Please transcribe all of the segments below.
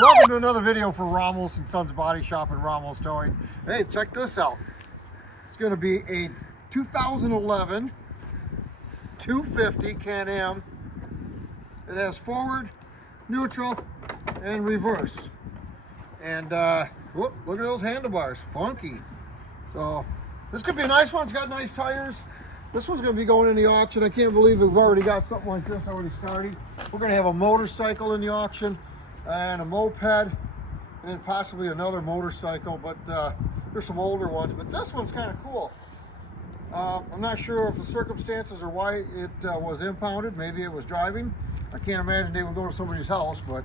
welcome to another video for Ramos and Sons Body Shop and Ramos Towing. Hey, check this out. It's going to be a 2011 250 Can-Am. It has forward, neutral, and reverse. And whoop, look at those handlebars, funky. So this could be a nice one. It's got nice tires. This one's going to be going in the auction. I can't believe we've already got something like this already started. We're going to have a motorcycle in the auction and a moped and then possibly another motorcycle, but there's some older ones. But this one's kind of cool. I'm not sure if the circumstances or why it was impounded. Maybe it was driving. I can't imagine they would go to somebody's house, but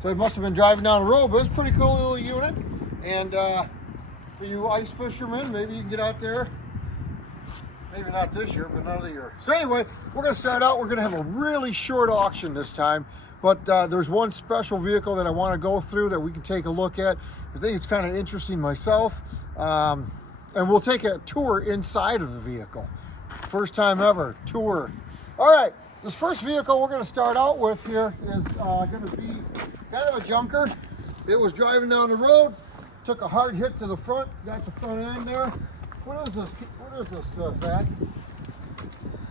so it must have been driving down the road. But it's a pretty cool little unit. And for you ice fishermen, maybe you can get out there. Maybe not this year, but another year. So anyway, we're going to start out. We're going to have a really short auction this time. But there's one special vehicle that I want to go through that we can take a look at. I think it's kind of interesting myself. And we'll take a tour inside of the vehicle. First time ever, tour. All right, this first vehicle we're going to start out with here is going to be kind of a junker. It was driving down the road, took a hard hit to the front, got the front end there. What is this? What is this, Zach?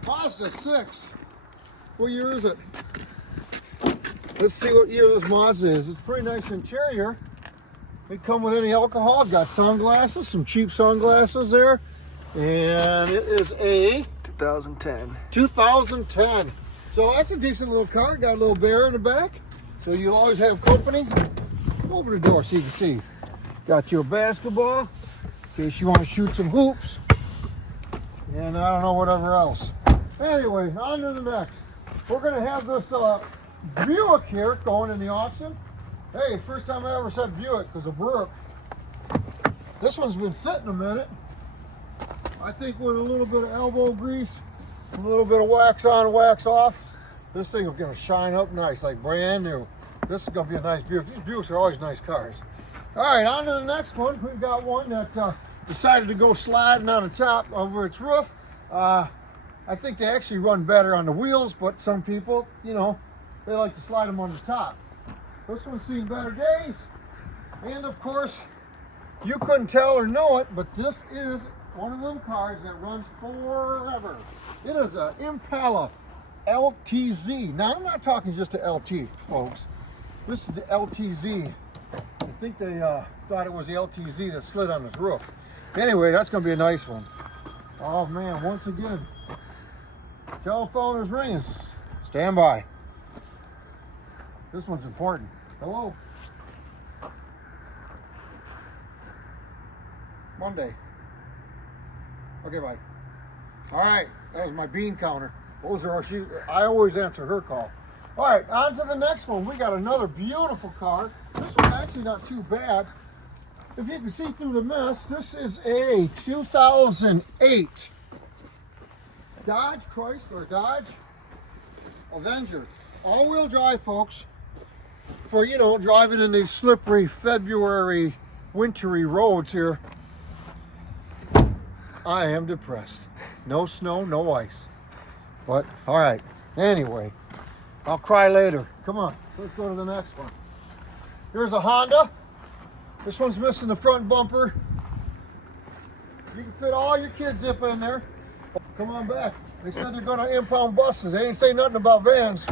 Mazda 6. What year is it? Let's see what year this Mazda is. It's a pretty nice interior. They come with any alcohol. I've got sunglasses, some cheap sunglasses there. And it is a 2010. 2010. So that's a decent little car. Got a little bear in the back. So you'll always have company. Open the door so you can see. Got your basketball in case you want to shoot some hoops. And I don't know, whatever else. Anyway, on to the next. We're going to have this Buick here going in the auction. Hey, first time I ever said Buick because of Burke. This one's been sitting a minute. I think with a little bit of elbow grease, a little bit of wax on, wax off, this thing is going to shine up nice, like brand new. This is going to be a nice Buick. These Buicks are always nice cars. All right, on to the next one. We've got one that decided to go sliding on the top over its roof. I think they actually run better on the wheels, but some people, you know, they like to slide them on the top. This one's seen better days. And of course, you couldn't tell or know it, but this is one of them cars that runs forever. It is an Impala LTZ. Now, I'm not talking just a LT, folks. This is the LTZ. I think they thought it was the LTZ that slid on his roof. Anyway, that's going to be a nice one. Oh, man, once again, telephone is ringing. Stand by. This one's important. Hello? Monday. Okay, bye. All right, that was my bean counter. Those are I always answer her call. All right, on to the next one. We got another beautiful car. This one's actually not too bad. If you can see through the mess, this is a 2008 Dodge Avenger. All-wheel drive, folks. For, you know, driving in these slippery February wintry roads here. I am depressed. No snow, no ice. But, all right. Anyway, I'll cry later. Come on, let's go to the next one. Here's a Honda. This one's missing the front bumper. You can fit all your kids up in there. Come on back. They said they're going to impound buses. They ain't say nothing about vans.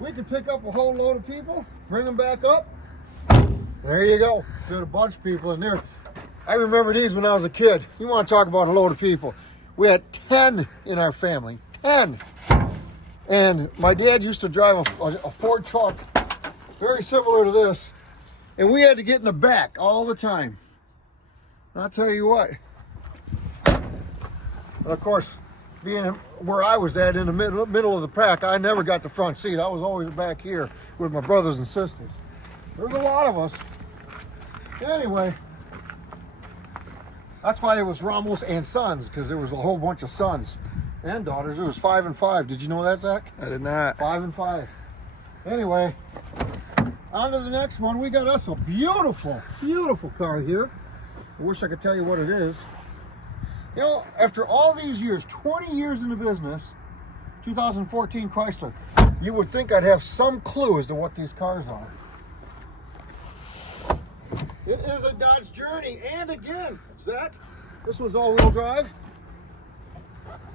We could pick up a whole load of people, bring them back up. There you go. Fit a bunch of people in there. I remember these when I was a kid. You want to talk about a load of people. We had 10 in our family. 10. And my dad used to drive a Ford truck, very similar to this. And we had to get in the back all the time. And I'll tell you what. But of course, being where I was at in the middle of the pack, I never got the front seat. I was always back here with my brothers and sisters. There's a lot of us. Anyway, that's why it was Ramos and Sons, because there was a whole bunch of sons and daughters. It was 5 and 5. Did you know that, Zach? I did not. 5 and 5. Anyway, on to the next one. We got us a beautiful, beautiful car here. I wish I could tell you what it is. You know, after all these years, 20 years in the business, 2014 Chrysler, you would think I'd have some clue as to what these cars are. It is a Dodge Journey, and again, Zach, this one's all-wheel drive.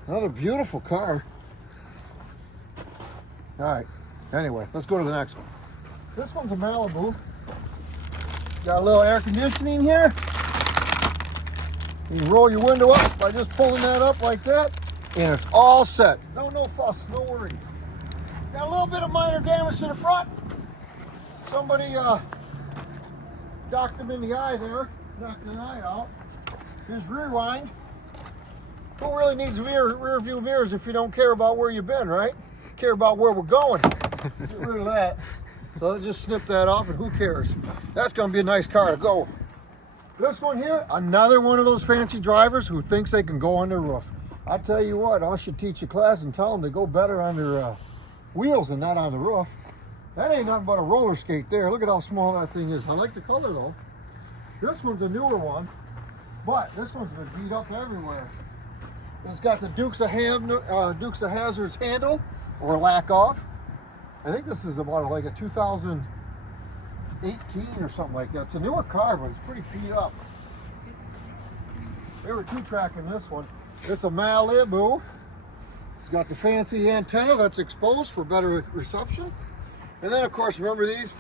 Another beautiful car. All right, anyway, let's go to the next one. This one's a Malibu. Got a little air conditioning here. You can roll your window up by just pulling that up like that, and it's all set. No fuss, no worry. Got a little bit of minor damage to the front. Somebody docked him in the eye there, knocked an eye out. Here's rear wind. Who really needs rear view mirrors if you don't care about where you've been, right? Care about where we're going. Get rid of that. So let's just snip that off, and who cares? That's going to be a nice car to go. This one here, another one of those fancy drivers who thinks they can go on their roof. I tell you what, I should teach a class and tell them to go better on their wheels and not on the roof. That ain't nothing but a roller skate there. Look at how small that thing is. I like the color though. This one's a newer one, but this one's been beat up everywhere. It's got the Dukes of Hazzard's handle, or lack of. I think this is about like a 2018 or something like that. It's a newer car, but it's pretty beat up. They were two-tracking this one. It's a Malibu. It's got the fancy antenna that's exposed for better reception. And then, of course, remember these?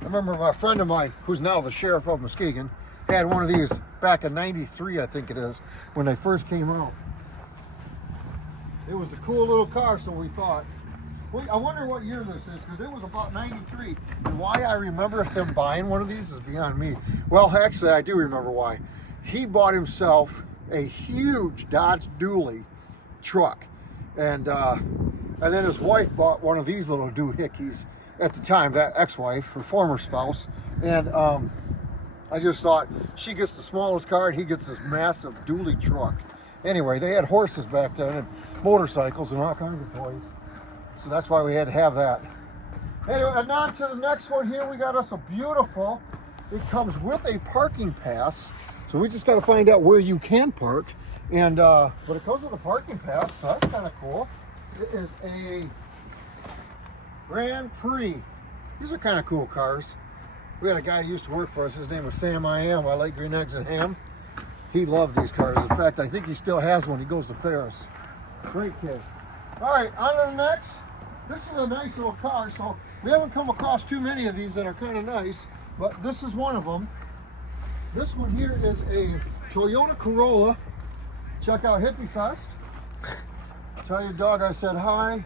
I remember my friend of mine, who's now the sheriff of Muskegon, had one of these back in '93, I think it is, when they first came out. It was a cool little car, so we thought. I wonder what year this is, because it was about '93. And why I remember him buying one of these is beyond me. Well, actually, I do remember why. He bought himself a huge Dodge Dually truck. And then his wife bought one of these little doohickeys at the time, that ex-wife, her former spouse. And I just thought, she gets the smallest car and he gets this massive dually truck. Anyway, they had horses back then and motorcycles and all kinds of toys. So that's why we had to have that. Anyway, and on to the next one here. We got us a beautiful, it comes with a parking pass. So we just got to find out where you can park. And, but it comes with a parking pass, so that's kind of cool. It is a Grand Prix. These are kind of cool cars. We had a guy who used to work for us. His name was Sam I like green eggs and ham. He loved these cars. In fact, I think he still has one. He goes to Ferris. Great kid. All right, on to the next. This is a nice little car. So we haven't come across too many of these that are kind of nice, but this is one of them. This one here is a Toyota Corolla. Check out Hippie Fest. Tell your dog I said hi.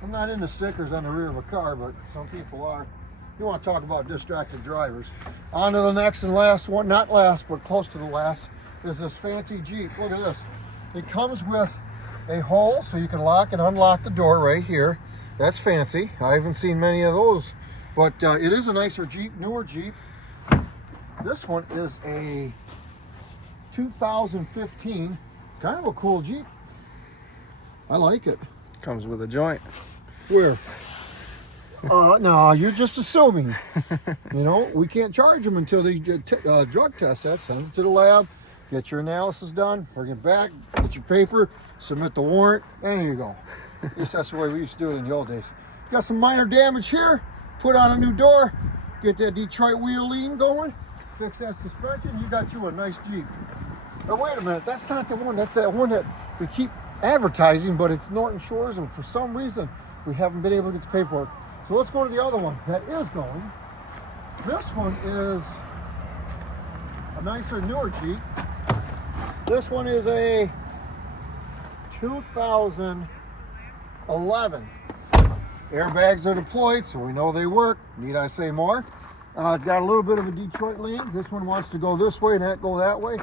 I'm not into stickers on the rear of a car, but some people are. You want to talk about distracted drivers. On to the next and last one, not last, but close to the last, is this fancy Jeep. Look at this. It comes with a hole so you can lock and unlock the door right here. That's fancy. I haven't seen many of those, but it is a nicer Jeep, newer Jeep. This one is a 2015, kind of a cool Jeep. I like it. Comes with a joint. Where? No, you're just assuming. You know, we can't charge them until they drug test that, send it to the lab, get your analysis done, bring it back, get your paper, submit the warrant, and here you go. At least that's the way we used to do it in the old days. Got some minor damage here, put on a new door, get that Detroit wheel lean going, fix that suspension, you got you a nice Jeep. Oh, wait a minute, that's not the one, that's that one that we keep advertising, but it's Norton Shores, and for some reason, we haven't been able to get the paperwork. So let's go to the other one that is going. This one is a nicer, newer Jeep. This one is a 2011. Airbags are deployed, so we know they work. Need I say more? Got a little bit of a Detroit lean. This one wants to go this way and that go that way.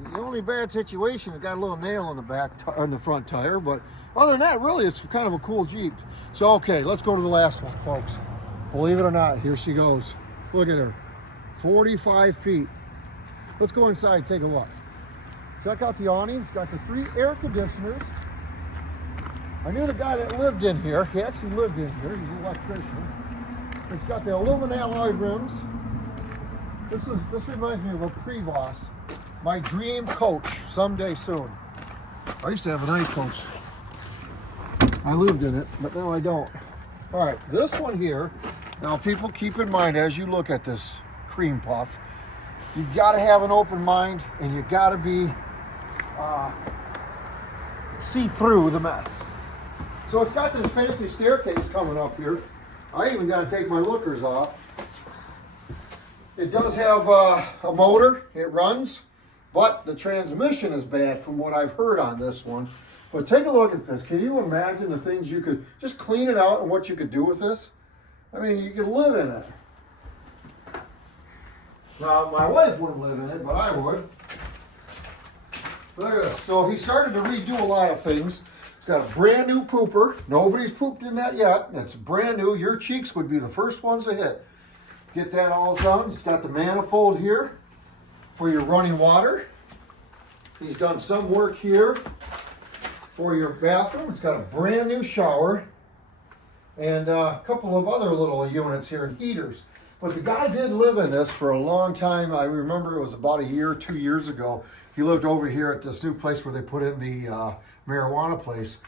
The only bad situation, it got a little nail on the back, on the front tire, but other than that, really, it's kind of a cool Jeep. So, okay, let's go to the last one, folks. Believe it or not, here she goes. Look at her, 45 feet. Let's go inside and take a look. Check out the awning. It's got the 3 air conditioners. I knew the guy that lived in here. He actually lived in here. He's an electrician. It's got the aluminum alloy rims. This reminds me of a Prevost. My dream coach someday soon. I used to have a nice coach. I lived in it, but now I don't. All right, this one here. Now, people, keep in mind as you look at this cream puff. You got to have an open mind, and you got to be see through the mess. So it's got this fancy staircase coming up here. I even got to take my lookers off. It does have a motor. It runs, but the transmission is bad from what I've heard on this one. But take a look at this. Can you imagine the things you could just clean it out and what you could do with this? I mean, you could live in it. Now, my wife wouldn't live in it, but I would. Look at this. So he started to redo a lot of things. It's got a brand new pooper. Nobody's pooped in that yet. It's brand new. Your cheeks would be the first ones to hit. Get that all done. It's got the manifold here for your running water. He's done some work here for your bathroom. It's got a brand new shower and a couple of other little units here and heaters. But the guy did live in this for a long time. I remember it was about a year, 2 years ago. He lived over here at this new place where they put in the marijuana place.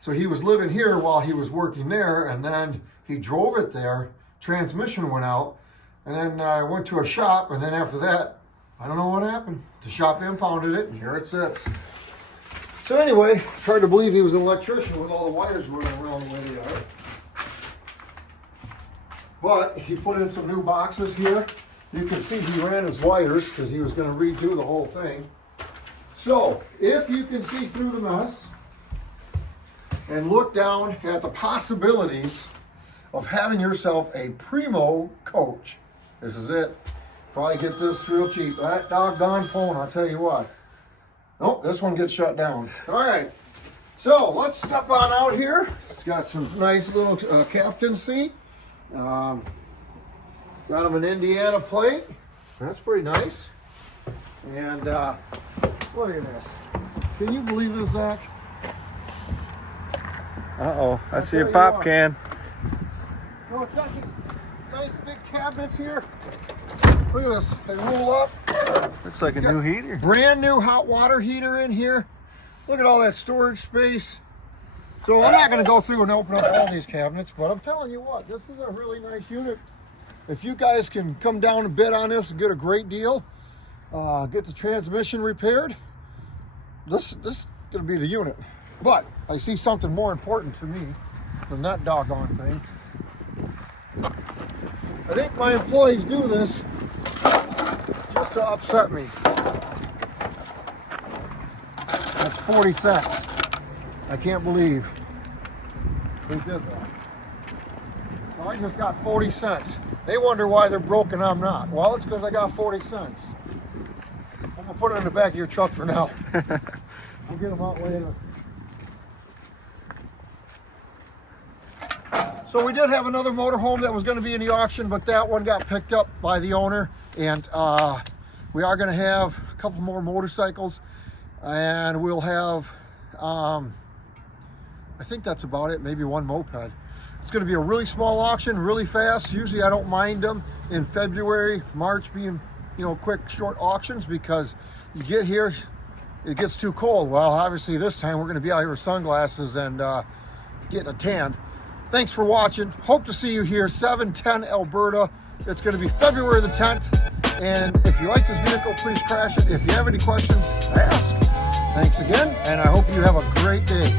So he was living here while he was working there, and then he drove it there. Transmission went out, and then I went to a shop, and then after that, I don't know what happened. The shop impounded it, and here it sits. So anyway, tried to believe he was an electrician with all the wires running around the way they are. But he put in some new boxes here. You can see he ran his wires because he was going to redo the whole thing. So if you can see through the mess and look down at the possibilities of having yourself a primo coach, this is it. Probably get this real cheap. That doggone phone, I'll tell you what. Nope, this one gets shut down. All right, so let's step on out here. It's got some nice little captain seat. Got him an Indiana plate. That's pretty nice. And look at this. Can you believe this, Zach? Uh-oh, I see a pop can. Oh, it's got these nice big cabinets here. Look at this. They roll up. Looks like a new heater. Brand new hot water heater in here. Look at all that storage space. So I'm not going to go through and open up all these cabinets, but I'm telling you what, this is a really nice unit. If you guys can come down and bid on this and get a great deal, get the transmission repaired, this is going to be the unit. But I see something more important to me than that doggone thing. I think my employees do this just to upset me. That's 40 cents. I can't believe they did that. So I just got 40 cents. They wonder why they're broke and I'm not. Well, it's because I got 40 cents. I'm going to put it in the back of your truck for now. We'll get them out later. So we did have another motorhome that was going to be in the auction, but that one got picked up by the owner. And we are going to have a couple more motorcycles. And we'll have... I think that's about it, maybe one moped. It's going to be a really small auction, really fast. Usually I don't mind them in February, March being, quick, short auctions because you get here, it gets too cold. Well, obviously this time we're going to be out here with sunglasses and getting a tan. Thanks for watching. Hope to see you here, 710 Alberta. It's going to be February the 10th. And if you like this vehicle, please crash it. If you have any questions, ask. Thanks again, and I hope you have a great day.